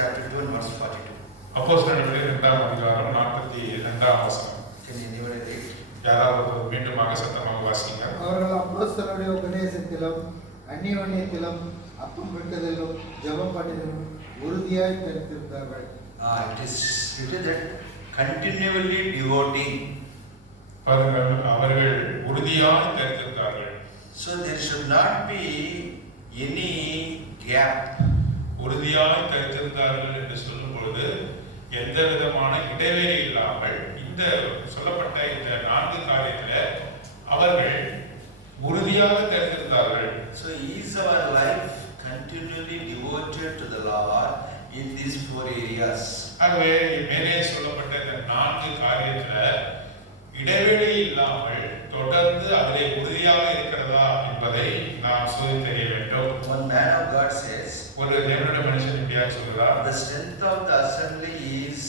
chapter 2 and verse 42. அப்போஸ்தலர்கள் 2ஆம் அதிகாரம் 42ஆம் வசனம். Can anyone read? யாராவது மீண்டுமாக சத்தமாக வாசிங்க. அவர்கள் அப்போஸ்தலருடைய உபதேசத்திலும் அந்நியோன்யத்திலும் அப்பம் விட்டதிலும் ஜெபம் பண்ணிலும் உறுதியாய் தெரிந்திருந்தார்கள். It is written that continually devoting. அவர்கள் உறுதியாய் தெரிந்திருந்தார்கள். So there should not be any gap. உறுதியாய் தெரிந்திருந்தார்கள் என்று சொல்லும் பொழுது எந்த விதமான இடைவெளி இல்லாமல் இந்த சொல்லப்பட்ட இந்த 4 காரியத்தில் அவர்கள் உறுதியாக தெரிந்திருந்தார்கள். So is our life continually devoted to the Lord in these 4 areas? ஆகவே மேலே சொல்லப்பட்ட இந்த 4 காரியத்தில் இடைவெளி இல்லாமல் தொடர்ந்து அதிலே உறுதியாக இருக்கிறதா என்பதை நாம் சோதித்தறிய வேண்டும். One man of God says, ஒரு தேவனுடைய மனுஷன் இப்படியா சொல்கிறார், the strength of the assembly is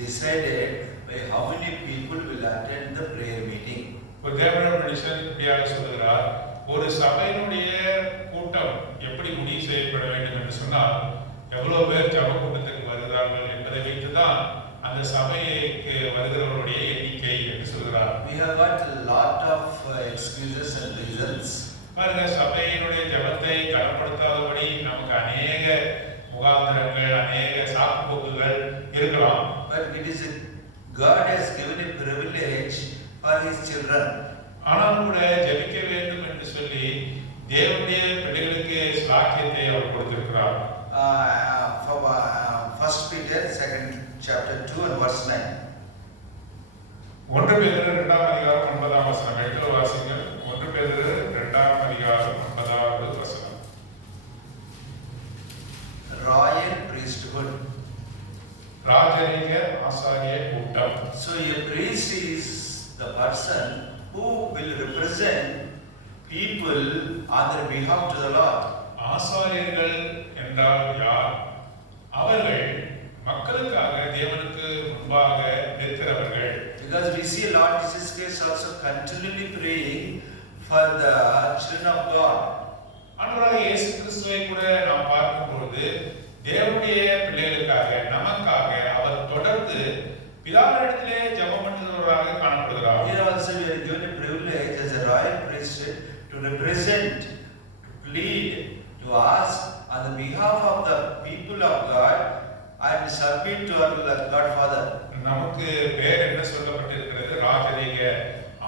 decided by how many people will attend the prayer meeting. ஒரு தேவனுடைய மனுஷன் இப்படியாக சொல்கிறார், ஒரு சபையினுடைய கூட்டம் எப்படி முடிவு செய்யப்பட வேண்டும் என்று சொன்னால் எவ்வளவு பேர் ஜப கூட்டத்திற்கு வருகிறார்கள் என்பதை வைத்துதான் அந்த சபைக்கு வருகிறவருடைய எண்ணிக்கை என்று சொல்கிறார். We have got a lot of excuses and reasons. பாருங்க, சபையினுடைய ஜபத்தை கனப்படுத்தாதபடி நமக்கு அநேக முகாந்திரங்கள், அநேக சாக்குப்போக்குகள் இருக்கலாம். But it is God has given a privilege for His children. ஆனால் கூட ஜெபிக்க வேண்டும் என்று சொல்லி தேவனுடைய பிள்ளைகளுக்கு ஸ்லாக்கியத்தை அவர் கொடுத்திருக்கிறார். First Peter 2nd chapter 2 and verse 9. 1 பேதுரு 2ஆம் அதிகாரம் 9ஆம் வசனம். எடுத்து வாசிங்க. 1 பேதுரு 2ஆம் அதிகாரம் 9வது வசனம். Royal priesthood. ராஜரீக ஆசாரிய கூட்டம். So a priest is the person who will represent people on their behalf to the Lord. ஆசாரியர்கள் என்றால் யார்? அவர்கள் மக்களுக்காக தேவனுக்கு முன்பாக நிற்கிறவர்கள். Because we see Lord Jesus Christ also continually praying for the children of God. ஆண்டவராகிய இயேசு கிறிஸ்துவை கூட நாம் பார்க்கும்போது தேவனுடைய பிள்ளைகளுக்காக, நமக்காக அவர் தொடர்ந்து பிதாவினிடத்திலே ஜெபம் பண்ணுகிறவராக காணப்படுகிறார். Here also we are given a privilege as a royal priesthood to represent, to plead, to ask on the behalf of the people of God and submit to our God Father. நமக்கு பேர் என்ன சொல்லப்பட்டிருக்கிறது? ராஜரீக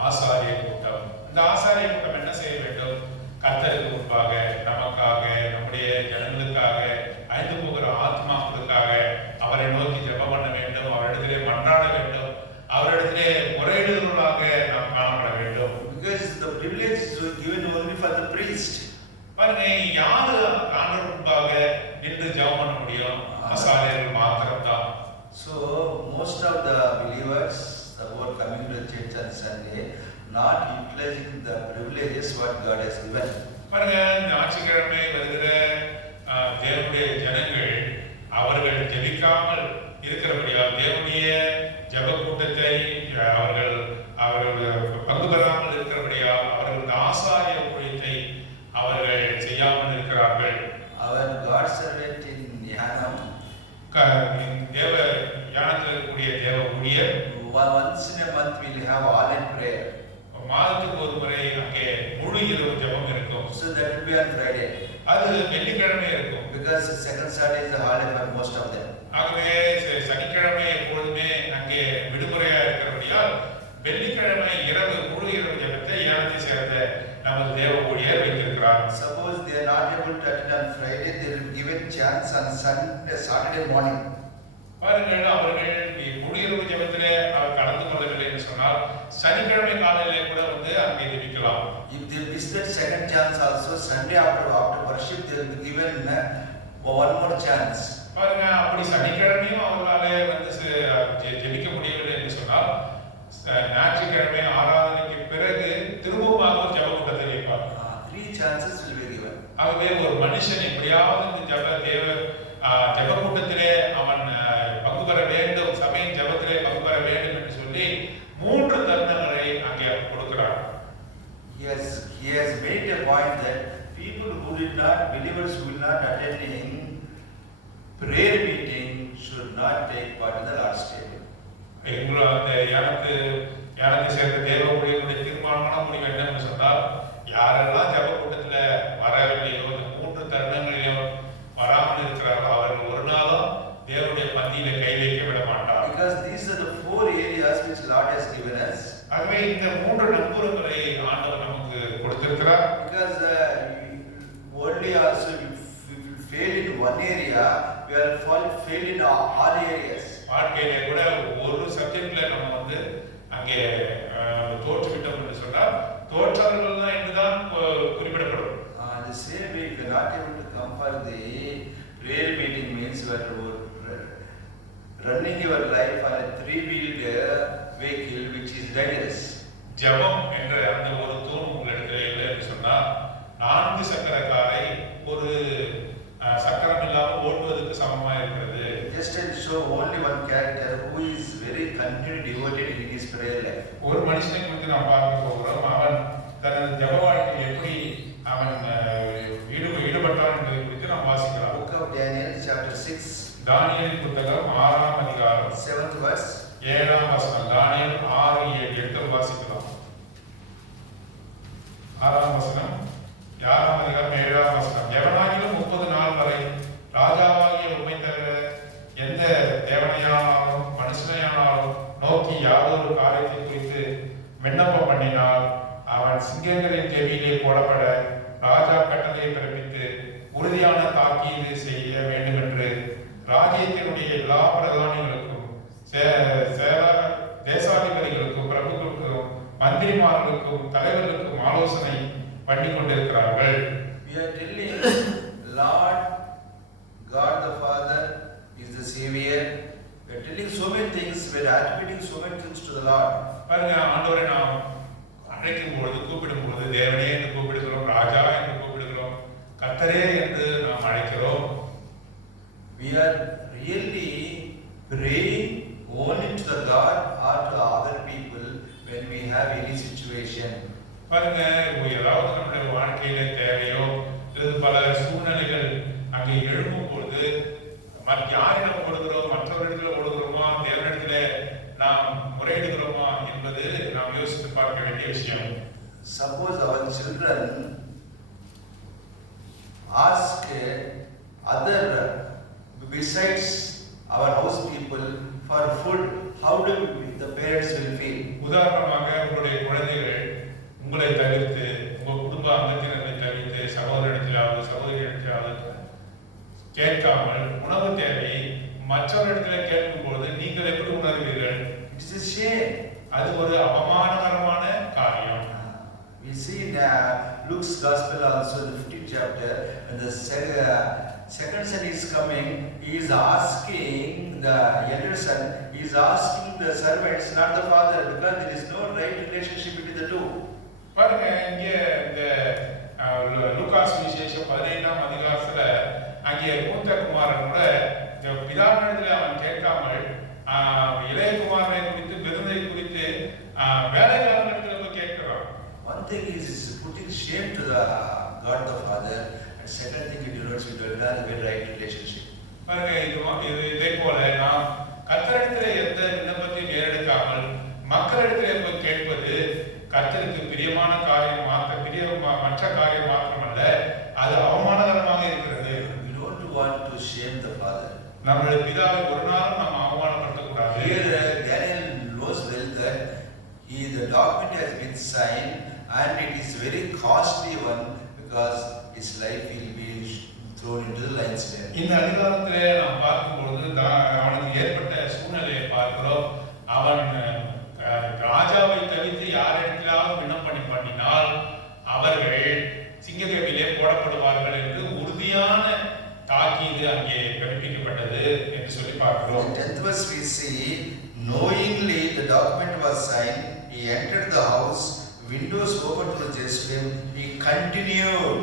ஆசாரிய கூட்டம். இந்த ஆசாரிய கூட்டம் என்ன செய்ய வேண்டும்? கர்த்தருக்கு முன்பாக, நமக்காக, நம்முடைய ஜனங்களுக்காக, அழிந்து போகிற ஆத்மாக்களுக்காக அவரை நோக்கி ஜெபம் பண்ண வேண்டும், அவரிடத்திலே மன்றாட வேண்டும், அவரிடத்திலே முறையிடுவர்களாக நாம் காணப்பட வேண்டும். Because the privilege is given only for the priest. பாருங்க, யாரு ஆண்டவர் முன்பாக நின்று ஜெபம் பண்ண முடியும்? ஆசாரியர்கள் மாத்திரம்தான். So most of the believers who are coming to the church on Sunday not utilizing the privileges what God has given. பாருங்க, ஞாயிற்றுக்கிழமை வருகிற தேவனுடைய ஜனங்கள் அவர்கள் ஜெபிக்காமல் இருக்கிறபடியால், தேவனுடைய ஜெப கூட்டத்தை அவர்கள் பங்கு பெறாமல் இருக்கிறபடியால், அவர்களுக்கு ஆசாரிய ஊழியத்தை அவர்கள் செய்யாமல் இருக்கிறார்கள். Our God servant in Yanam, தேவ ஞானத்தில் இருக்கக்கூடிய தேவ ஊழியர் once in a month we will have all in prayer. மாதத்துக்கு ஒரு முறை அங்கே முழு இரவு ஜெபம் இருக்கும். So that will be on Friday. அது வெள்ளிக்கிழமை இருக்கும். Because second Saturday is a holiday for most of them. ஆகவே சனிக்கிழமை எப்பொழுதுமே அங்கே விடுமுறையா இருக்கிறபடியால் வெள்ளிக்கிழமை இரவு முழு இரவு ஜெபத்தை ஞானத்தை சேர்ந்த நமது தேவ ஊழியர் வைத்திருக்கிறார். Suppose they are not able to attend on Friday, they will give a chance on Saturday morning. பாருங்கள், அவர்கள் முழு இரவு ஜெபத்திலே அவர் கலந்து கொள்ளவில்லை என்று சொன்னால் சனிக்கிழமை காலையிலே கூட வந்து அங்கே ஜெபிக்கலாம். If they miss that second chance also, Sunday after worship they will be given one more chance. பாருங்க, அப்படி சனிக்கிழமையும் அவர்களாலே வந்து ஜெபிக்க முடியவில்லை என்று சொன்னால் ஞாயிற்றுக்கிழமை ஆராதனைக்கு பிறகு திரும்பமாக ஒரு ஜெப கூட்டத்தை வைப்பார். 3 chances will be given. ஆகவே ஒரு மனுஷன் எப்படியாவது இந்த ஜெப கூட்டத்திலே அவன் பங்கு பெற வேண்டும், சபையின் ஜெபத்திலே பங்கு பெற வேண்டும் என்று சொல்லி 3 தருணங்களை அங்கே கொடுக்கிறார். He has made a point that people who did not, believers who will not attending prayer meeting should not take part in the Lord's table. எங்களோட அந்த எனக்கு சேர்ந்த தேவ ஊழியர்களுடைய தீர்மானமான முடிவு என்னன்னு சொன்னால், யாரெல்லாம் ஜெப கூட்டத்துல வரவில்லையோ, இந்த 3 தருணங்களிலும் வராமல் இருக்கிறார்களோ, அவர்கள் ஒரு நாளும் தேவனுடைய பந்தியில கை வைக்க விட மாட்டார். Because these are the 4 areas which Lord has given us. ஆகவே இந்த 3 நம்புறங்களை ஆண்டவர் நமக்கு கொடுத்திருக்கிறார். Because only also if we fail in one area, we are fail in all areas. வாழ்க்கையில கூட ஒரு சப்ஜெக்ட்ல நம்ம அங்கே தோற்றுவிட்டோம் என்று சொன்னால் தோற்றவர்கள் தான் என்றுதான் குறிப்பிடப்படும். The same way, if you are not able to come for the prayer meeting means you are running your life on a 3-wheeled vehicle which is dangerous. ஜெபம் என்ற அந்த ஒரு தூண் உங்களிடத்தில் இல்லை என்று சொன்னால் 4 சக்கர காரை ஒரு சக்கரம் இல்லாமல் ஓட்டுவதற்கு சமமாக இருக்கிறது. Just to show only one character who is very continually devoted in his prayer life. ஒரு மனுஷனை குறித்து நாம் பார்க்க போகிறோம். அவன் தனது ஜெப வாழ்க்கையில் எப்படி அவன் ஈடுபட்டான் என்பதை குறித்து நாம் வாசிக்கலாம். Book of Daniel chapter 6. தானியேல் புத்தகம் 6ஆம் அதிகாரம் 7th verse. 7ஆம் வசனம். தானியேல் 6:7 வாசிக்கலாம். 6ஆம் வசனம், 6ஆம் அதிகாரம் 7ஆம் வசனம். எவனாகிலும் 30 நாள் வரை ராஜாவாகிய உம்மை தவிர எந்த தேவனையானாலும் மனுஷனையானாலும் நோக்கி யாதொரு காரியத்தை குறித்து விண்ணப்பம் பண்ணினால் அவன் சிங்கங்களின் கெவியிலே போடப்பட ராஜா கட்டளையை பிறப்பித்து உறுதியான தாக்கீது செய்ய வேண்டும் என்று ராஜ்யத்தினுடைய எல்லா பிரதானிகளுக்கும் தேசாதிபதிகளுக்கும் பிரபுக்களுக்கும் மந்திரிமார்களுக்கும் தலைவர்களுக்கும் ஆலோசனை பண்ணி கொண்டிருக்கிறார்கள். We are telling Lord God the Father is the Savior. We are telling so many things. We are attributing so many things to the Lord. பாருங்க, ஆண்டவரை நாம் அழைக்கும் பொழுது கூப்பிடும் பொழுது தேவனே என்று கூப்பிடுகிறோம், ராஜா என்று கூப்பிடுகிறோம், கர்த்தரே என்று நாம் அழைக்கிறோம். We are really praying only to the God or to other people when we have any situation. பாருங்க, ஏதாவது நம்முடைய வாழ்க்கையில தேவையோ அல்லது பல சூழ்நிலைகள் அங்கே எழும்பும் பொழுது யாரிடம் ஓடுகிறோம், மற்றவரிடத்தில் ஓடுகிறோமா, தேவனிடத்துல நாம் முறையிடுகிறோமா என்பது நாம் யோசித்து பார்க்க வேண்டிய விஷயம். Suppose our children ask other besides our house people for food, how do the parents will feel? உதாரணமாக, உங்களுடைய குழந்தைகள் உங்களை தவிர்த்து, உங்கள் குடும்ப அங்கத்தினரை தவிர்த்து சகோதரத்திலாவது சகோதரிடத்திலாவது கேட்காமல் உணவு தேவை மற்றவரிடத்தில் கேட்கும் போது நீங்கள் எப்படி உணர்வீர்கள்? It's a shame. அது ஒரு அவமானகரமான காரியம். We see in Luke's Gospel also in the 15th chapter, when the second son is coming, he is asking the elder son, he is asking the servants, not the father, because there is no right relationship between the two. பாருங்க, இங்கே இந்த Lucas விசேஷம் 15ஆம் அதிகாரத்துல அங்கே மூத்த குமாரன் கூட பிதாவினிடத்தில் அவன் கேட்காமல் இளைய குமாரனை குறித்து விருந்தை குறித்து வேலைக்காரனிடத்தில் போய் கேட்கிறான். One thing is putting shame to the God the Father, and second thing it denotes we don't have a very right relationship. பாருங்க, இதே போல நாம் கர்த்தரிடத்தில் எந்த விண்ணப்பத்தையும் ஏறெடுக்காமல் மக்களிடத்தில் போய் கேட்பது கர்த்தருக்கு பிரியமான காரியம் மற்ற காரியம் மாத்திரமல்ல, அது அவமானகரமாக இருக்கிறது. We don't want to shame the Father. நம்முடைய பிதாவை ஒரு நாளும் நாம் அவமானப்படுத்தக்கூடாது. Here Daniel knows well that the document has been signed and it is very costly one because his life will be thrown into the lion's den. இந்த அதிகாரத்திலே நாம் பார்க்கும்போது அவனுக்கு ஏற்பட்ட சூழ்நிலையை பார்க்கிறோம். அவன் ராஜாவை தவிர்த்து யாரிடத்திலாவது விண்ணப்பம் பண்ணினால் அவர்கள் சிங்கக்கவிலே போடப்படுவார்கள் என்று உறுதியான தாக்கீது அங்கே பிறப்பிக்கப்பட்டது என்று சொல்லி பார்க்கிறோம். In 10th verse we see, knowingly the document was signed, he entered the house, windows opened to Jerusalem, he continued.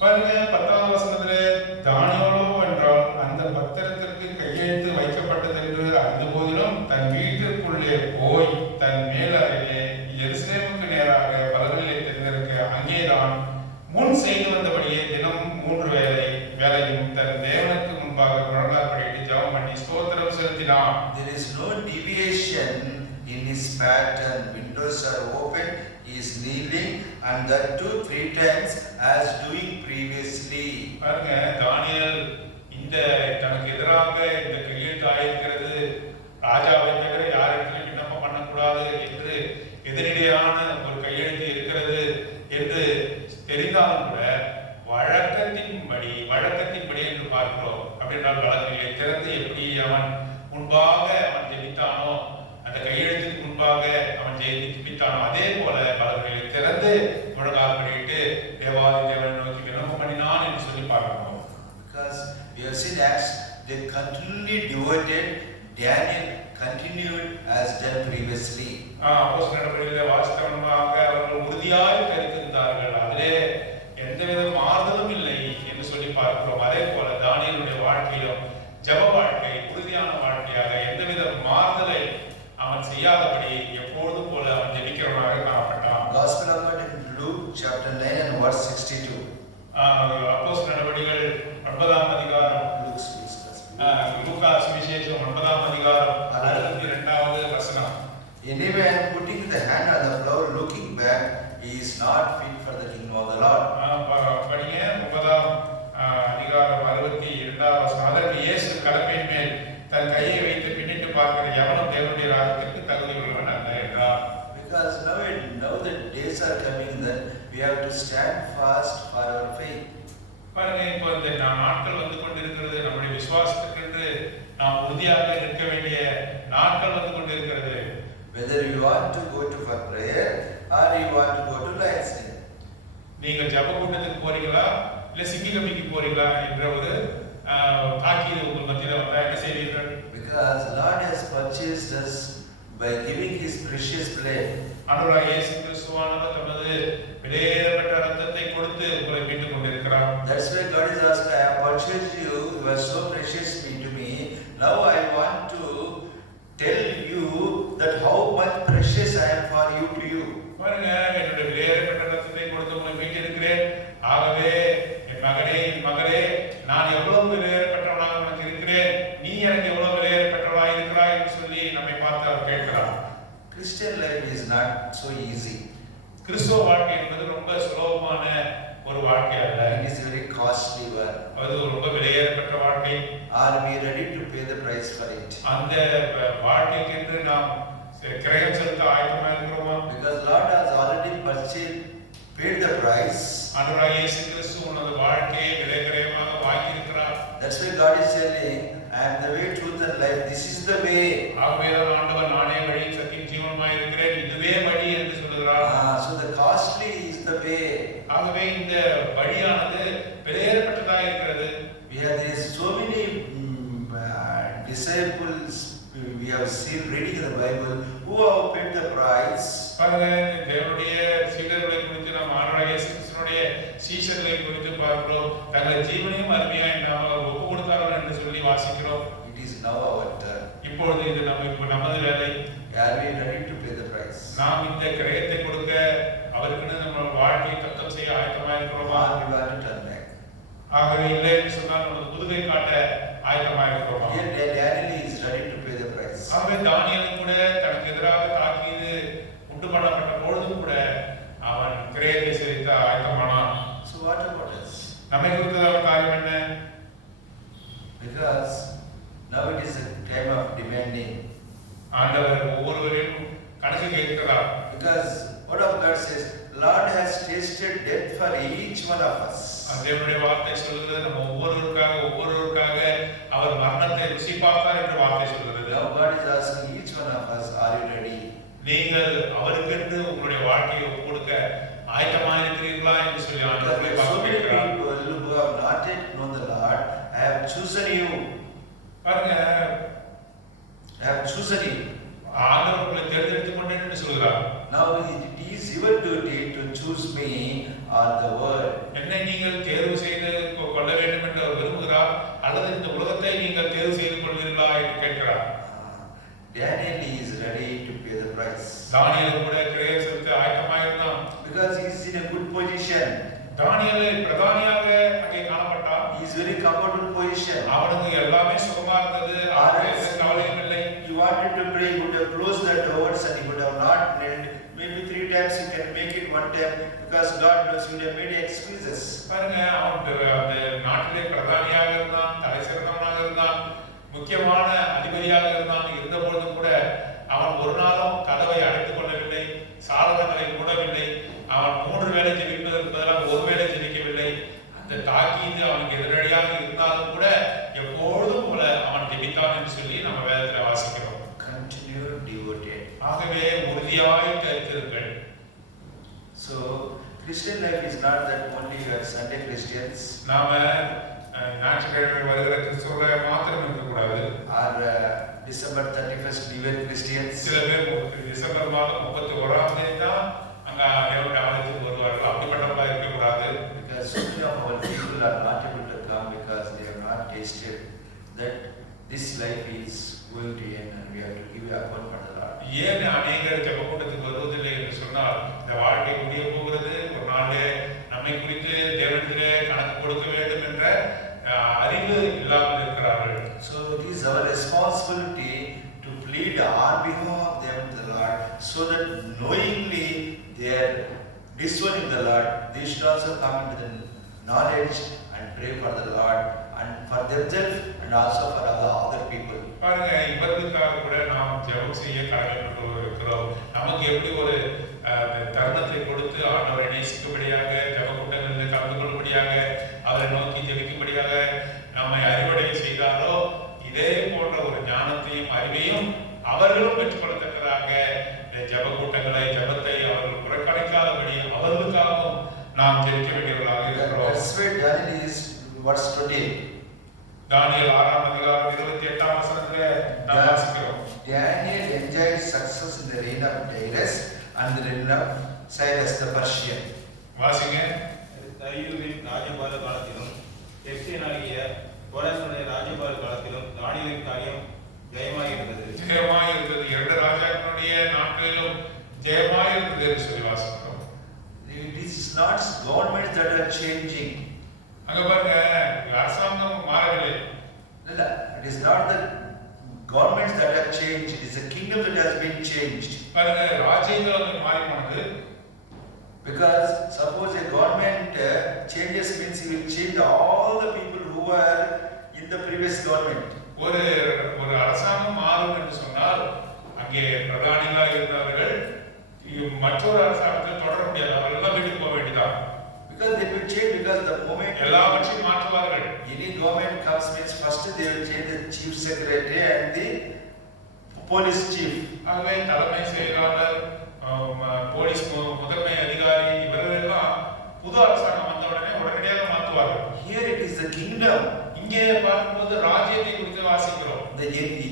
பாருங்க, 10ஆம் வசனத்திலே தானியேலோ என்றால் அந்த பத்திரத்திற்கு கையெழுத்து வைக்கப்பட்டது என்று அறிந்த போதிலும் தன் வீட்டிற்குள்ளே போய் தன் மேலறையிலே எருசலேமுக்கு நேராக பலகலிலே தெரிந்திருக்க அங்கேதான் முன் செய்து வந்தபடியே தினம் 3 வேளையும் தன் தேவனுக்கு முன்பாக முழங்காற்படியிட்டு ஜெபம் பண்ணி ஸ்தோத்திரம் செலுத்தினான். There is no deviation in his pattern. Windows are open, he is kneeling, and that too 3 times as doing previously. பாருங்க, தானியேல் இந்த தனக்கு எதிராக இந்த கையெழுத்து ஆயிருக்கிறது, ராஜாவை தவிர யாரிடத்திலும் விண்ணப்பம் பண்ணக்கூடாது என்று எதிரிடையான ஒரு கையெழுத்து இருக்கிறது என்று தெரிந்தாலும் கூட வழக்கத்தின்படி என்று பார்க்கிறோம். அப்படின்றால் வழக்கிலே திறந்து எப்படி அவன் முன்பாக அவன் ஜெபித்தானோ, அந்த கையெழுத்துக்கு முன்பாக அவன் ஜெபித்தானோ, அதே போல வழக்கிலே திறந்து முழங்கால் படிட்டு தேவாதி தேவனை நோக்கி விண்ணப்பம் பண்ணினான் என்று சொல்லி பார்க்கிறோம். Because we have seen Acts, they continually devoted. Daniel continued as done previously. அப்போஸ்தலர் நடவடிக்கைகளை வாசித்தவனமாக அவர்கள் உறுதியாய் கருத்திருந்தார்கள், அதிலே எந்தவித மாறுதலும் இல்லை என்று சொல்லி பார்க்கிறோம். அதே போல தானியேலுடைய வாழ்க்கையிலும் ஜெப வாழ்க்கை உறுதியான வாழ்க்கையாக எந்தவித மாறுதலை அவன் செய்யாதபடி எப்பொழுதும் போல அவன் ஜெபிக்கிறவனாக காணப்பட்டான். Gospel according to Luke chapter 9 and verse 62. அப்போஸ்தலர் நடவடிக்கைகள் 9ஆம் அதிகாரம், லூக்கா சுவிசேஷம் 9ஆம் அதிகாரம் 62வது வசனம். Anyone putting the hand on the plow looking back, he is not fit for the kingdom of the Lord. படிங்க 9ஆம் அதிகாரம் 62வது வசனம். அதற்கு இயேசு கலப்பையின் மேல் தன் கையை வைத்து பின்னிட்டு பார்க்கிற எவனும் தேவனுடைய ராஜ்யத்திற்கு தகுதி உள்ளவன் அல்ல என்றார். Because now the days are coming that we have to stand fast for our faith. பாருங்க, இப்போ இந்த நாட்கள் வந்து கொண்டிருக்கிறது, நம்முடைய விசுவாசத்துக்கு நாம் உறுதியாக இருக்க வேண்டிய நாட்கள் வந்து கொண்டிருக்கிறது. Whether you want to go to for prayer or you want to go to Lions Den. நீங்கள் ஜெப கூட்டத்துக்கு போறீங்களா இல்ல சிங்கி கம்பிக்கு போறீங்களா என்ற ஒரு தாக்கீது உங்கள் மத்தியில வந்தா என்ன செய்வீர்கள்? Because Lord has purchased us by giving his precious blood. ஆண்டவராகிய இயேசு கிறிஸ்துவானவர் தமது விலையேறப்பட்ட இரத்தத்தை கொடுத்து உங்களை மீட்டுக் கொண்டிருக்கிறார். That's why God is asking, I have purchased you, you are so precious to me. Now I want to tell you that how much precious I am for you to you. பாருங்க, என்னுடைய விலையேறப்பட்ட இரத்தத்தை கொடுத்து உங்களை மீட்டிருக்கிறேன். ஆகவே என் மகனே, என் மகளே, நான் எவ்வளவு விலையேறப்பட்டவனாக உனக்கு இருக்கிறேன், நீ எனக்கு எவ்வளவு விலையேறப்பட்டவனாக இருக்கிறாய் என்று சொல்லி நம்மை பார்த்து அவர் கேட்கிறார். Christian life is not so easy. கிறிஸ்துவ வாழ்க்கை என்பது ரொம்ப சுலபமான ஒரு வாழ்க்கை அல்ல. It is very costly one. அது ரொம்ப விலையேறப்பட்ட வாழ்க்கை. Are we ready to pay the price for it? அந்த வாழ்க்கைக்கு என்று நாம் கிரயம் செலுத்த ஆயத்தமாக இருக்கிறோமா? Because Lord has already paid the price. ஆண்டவராகிய இயேசு கிறிஸ்து உனது வாழ்க்கையை விலைக்கிரயமாக வாங்கி இருக்கிறார். That's why God is telling, I am the way, truth and life. This is the way. ஆகவேதான் ஆண்டவர் நானே வழி சத்தியம் ஜீவனுமாய் இருக்கிறேன், இதுவே வழி என்று சொல்கிறார். So the costly is the way. ஆகவே இந்த வழியானது விலையேறப்பட்டதாக இருக்கிறது. There is so many disciples we have seen reading in the Bible who have paid the price. பாருங்க, தேவனுடைய சீடர்களை குறித்து நாம் ஆண்டவராகிய இயேசு கிறிஸ்துவினுடைய சீஷர்களை குறித்து பார்க்கிறோம். தங்கள் ஜீவனையும் அருமையாய் நாம் ஒப்பு கொடுத்தார்கள் என்று சொல்லி வாசிக்கிறோம். It is now our turn. இப்பொழுது இது நமது வேலை. Are we ready to pay the price? நாம் இந்த கிரயத்தை கொடுக்க அவருக்குன்னு நம்ம வாழ்க்கையை தத்தம் செய்ய ஆயத்தமாக இருக்கிறோமா? We want to turn back. ஆகவே இல்லை என்று சொன்னால் நமது புதுகை காட்ட ஆயத்தமாக இருக்கிறோமா? Here Daniel is ready to pay the price. ஆகவே தானியேலும் கூட தனக்கு எதிராக தாக்கீது உண்டு பண்ணப்பட்ட பொழுதும் கூட அவன் கிரயத்தை செலுத்த ஆயத்தமானான். So what about us? நம்மை குறித்ததான காரியம் என்ன? Because now it is a time of demanding. ஆண்டவர் ஒவ்வொருவரையும் கணக்கு கேட்கிறார். Because what of God says, Lord has tasted death for each one of us. தேவனுடைய வார்த்தை சொல்கிறது, நம்ம ஒவ்வொருவருக்காக அவர் மரணத்தை ருசி பார்த்தார் என்று வார்த்தை சொல்கிறது. Now God is asking each one of us, are you ready? நீங்கள் அவருக்கென்று உங்களுடைய வாழ்க்கையை ஒப்பு கொடுக்க ஆயத்தமாக இருக்கிறீர்களா என்று சொல்லி ஆண்டவர் So பார்த்து many கேட்கிறார். people who have not yet known the Lord, I have chosen you. பாருங்க, I have chosen you. ஆண்டவர் உங்களை தேர்ந்தெடுத்துக் கொண்டேன் என்று சொல்கிறார். Now it is your duty to choose me or the world. என்னை நீங்கள் தேர்வு செய்து கொள்ள வேண்டும் என்று அவர் விரும்புகிறார், அல்லது இந்த உலகத்தை நீங்கள் தேர்வு செய்து கொள்வீர்களா என்று கேட்கிறார். Daniel is ready to pay the price. தானியேல் கூட கிரயம் செலுத்த ஆயத்தமாக இருந்தான். Because he is in a good position. தானியேல் பிரதானியாக அங்கே காணப்பட்டான். He is very comfortable position. அவனுக்கு எல்லாமே சுகமா இருந்தது. wanted to pray, he would have closed the doors and he would have not knelt. Maybe 3 times he can make it 1 time because God knows he would have made excuses. பாருங்க, அவன் அந்த நாட்டிலே பிரதானியாக இருந்தான், தலை சிறந்தவனாக இருந்தான், முக்கியமான அதிபதியாக இருந்தான். இருந்த பொழுதும் கூட அவன் ஒரு நாளும் கதவை அடைத்துக் கொள்ளவில்லை, சாதனங்களை மூடவில்லை. அவன் 3 வேளை ஜெபிப்பதற்கு பதிலாக 1 வேளை ஜெபிக்கவில்லை. அந்த தாக்கீது அவனுக்கு எதிரடியாக இருந்தாலும் கூட எப்பொழுதும் போல அவன் ஜெபித்தான் என்று சொல்லி நம்ம வேதத்தில் வாசிக்கிறோம். Continue devoted. ஆகவே உறுதியாய் கருத்திருங்கள். So Christian life is not that only we are Sunday Christians. நாம ஞாயிற்றுக்கிழமை வருகிற கிறிஸ்துவ மாத்திரம் இருக்கக்கூடாது. Or December 31st New Year Christians. சில பேர் டிசம்பர் மாதம் 31ஆம் தேதி தான் அங்க ஆலயத்துக்கு வருவார்கள். அப்படிப்பட்டவர்களா இருக்கக்கூடாது. Because so many of our people are not able to come because they have not tasted that this life is going to end and we have to give account for the Lord. ஏன் அநேகர் ஜெபக்கூட்டத்துக்கு வருவதில்லை என்று சொன்னால், இந்த வாழ்க்கை முடிய போகிறது, ஒரு நாளே நம்மை குறித்து தேவனிடத்திலே கணக்கு கொடுக்க வேண்டும் என்ற அறிவு இல்லாமல் இருக்கிறார்கள். So it is our responsibility to plead on behalf of them to the Lord, so that knowingly they are disowning the Lord, they should also come into the knowledge and pray for the Lord and for themselves and also for other people. பாருங்க, இவர்களுக்காக கூட நாம் ஜெபம் செய்ய கடமைப்பட்டு இருக்கிறோம். நமக்கு எப்படி ஒரு தருணத்தை கொடுத்து ஆண்டவரை நேசிக்கும்படியாக, ஜெப கூட்டங்களில் கலந்து கொள்ளும்படியாக, அவரை நோக்கி ஜெபிக்கும்படியாக நம்மை அறிவுரை செய்தாரோ, இதே போன்ற ஒரு ஞானத்தையும் அறிவையும் அவர்களும் பெற்றுக்கொள்ளத்தக்கதாக ஜெப கூட்டங்களை, ஜெபத்தை அவர்கள் புறக்கணிக்காதபடி அவர்களுக்காகவும் நாம் ஜெபிக்க வேண்டியவர்களாக இருக்கிறோம். That's why Daniel is verse 20. தானியேல் 6ஆம் அதிகாரம் 28ஆம் வசனத்திலே நாம் வாசிக்கிறோம். Daniel enjoyed success in the reign of Darius and the reign of Cyrus the Persian. வாசிங்க. தரியுவின் ராஜ்யபார காலத்திலும் பெர்சியனாகிய கோரேசுடைய ராஜ்யபார காலத்திலும் தானியேலின் காரியம் ஜெயமாய் இருந்தது. 2 ராஜாக்களுடைய நாட்களிலும் ஜெயமாய் இருந்தது என்று சொல்லி வாசிக்கிறோம். It is not governments that are changing. அங்க பாருங்க, அரசாங்கம் மாறவில்லை. It is not the governments that have changed, it is the kingdom that has been changed. பாருங்க, ராஜ்யங்கள் மாறி போனது. Because suppose a government changes means he will change all the people who were in the previous government. ஒரு அரசாங்கம் மாறும் என்று சொன்னால் அங்கே பிரதானிகளாக இருந்தவர்கள் மற்றொரு அரசாங்கத்தை தொடர முடியாது, அவர்கள் எல்லாம் வீட்டுக்கு போக வேண்டியதான். Because they will change, because the moment எல்லாவற்றையும் மாற்றுவார்கள். any government comes means first they will change the chief secretary and the police chief. ஆகவே தலைமை செயலாளர், போலீஸ் முதன்மை அதிகாரி, இவர்கள் எல்லாம் புது அரசாங்கம் வந்த உடனடியாக மாற்றுவார்கள். Here it is the kingdom. இங்கே பார்க்கும்போது ராஜ்யத்தை குறித்து வாசிக்கிறோம். The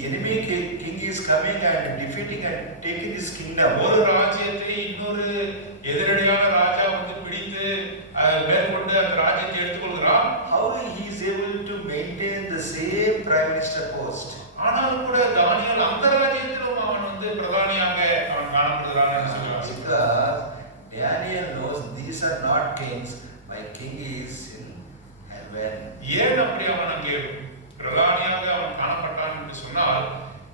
enemy king is coming and defeating and taking his kingdom. ஒரு ராஜ்யத்தை இன்னொரு எதிரடியான ராஜா வந்து பிடித்து மேற்கொண்டு அந்த ராஜ்யத்தை எடுத்துக்கொள்கிறான். How he is able to maintain the same prime minister post? ஆனாலும் கூட தானியேல் அந்த ராஜ்யத்திலும் அவன் வந்து பிரதானியாக அவன் காணப்படுகிறான் என்று சொல்லுவாங்க. Because Daniel knows these are not kings, my king is in heaven. ஏன் அப்படி அவன் அங்கே பிரதானியாக அவன் காணப்பட்டான் என்று சொன்னால்,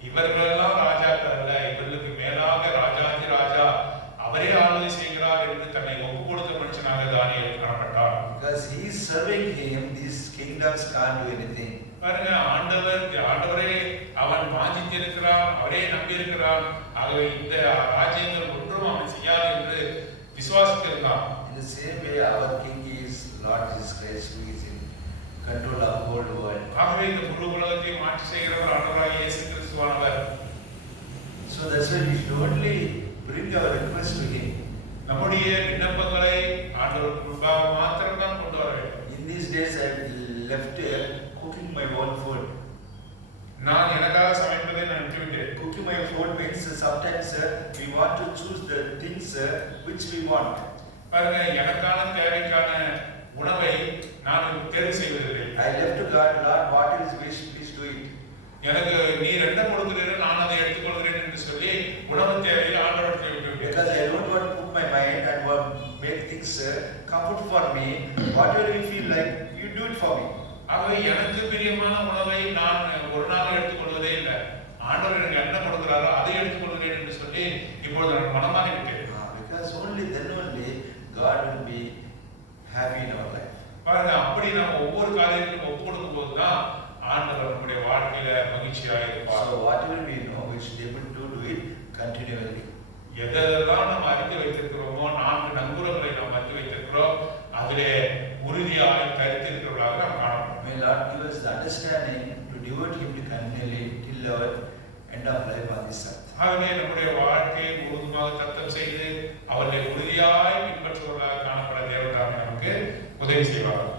இவர்களெல்லாம் ராஜாக்கள் அல்ல, இவர்களுக்கு மேலாக ராஜாதி ராஜா அவரே ஆளுகை செய்கிறார் என்று தன்னை ஒப்பு கொடுத்த மனுஷனாக தானியேல் காணப்பட்டான். Because he is serving him, these kingdoms can't do anything. பாருங்க, ஆண்டவரே அவன் வாஞ்சித்திருக்கிறான், அவரே நம்பியிருக்கிறான். ஆகவே இந்த ராஜ்யங்கள் ஒன்றும் அவன் செய்யாது என்று விசுவாசித்திருந்தான். In the same way, our king is Lord Jesus Christ, who is in control of the whole world. ஆகவே இந்த முழு உலகத்தையும் மாற்றி செய்கிறவர் ஆண்டவராகிய இயேசு கிறிஸ்துவானவர். So that's why we should only bring our request to him. நம்முடைய விண்ணப்பங்களை ஆண்டவருக்கு முன்பாக மாத்திரம்தான் கொண்டு வர வேண்டும். In these days, I left cooking my own food. நான் எனக்காக சமைப்பதை நான் விட்டுவிட்டேன். Cooking my food means sometimes we want to choose the things which we want. பாருங்க, எனக்கான தேவைக்கான உணவை நான் தேர்வு செய்வதில்லை. I left to God, Lord, what is wish, please do it. எனக்கு நீர் என்ன கொடுக்கிறீர்கள் நான் அதை எடுத்துக்கொள்கிறேன் என்று சொல்லி உணவு தேவையை ஆண்டவருக்கு விட்டுவிட்டேன். Because I don't want to put my mind and want make things comfort for me. Whatever you feel like, you do it for me. ஆகவே எனக்கு பிரியமான உணவை நான் ஒரு நாள் எடுத்துக்கொள்வதே இல்லை. ஆண்டவர் எனக்கு என்ன கொடுக்க தான் ஆண்டவர் நம்முடைய வாழ்க்கையில மகிழ்ச்சியாக இருப்பார். So whatever we know, we should be able to do it continually. எதெல்லாம் நம்ம அறிந்து வைத்திருக்கிறோமோ, 4 நங்குரங்களை நாம் அறிந்து வைத்திருக்கிறோம், அதிலே உறுதியாக கருத்திருக்கிறவர்களாக நாம் காணப்படும். May Lord give us the understanding to devote Him to continually till our end of life on this earth. ஆகவே நம்முடைய வாழ்க்கையை முழுவதுமாக தத்தம் செய்து அவர்களை உறுதியாய் பின்பற்றுவர்களாக காணப்பட தேவதாமே நமக்கு உதவி செய்வார்.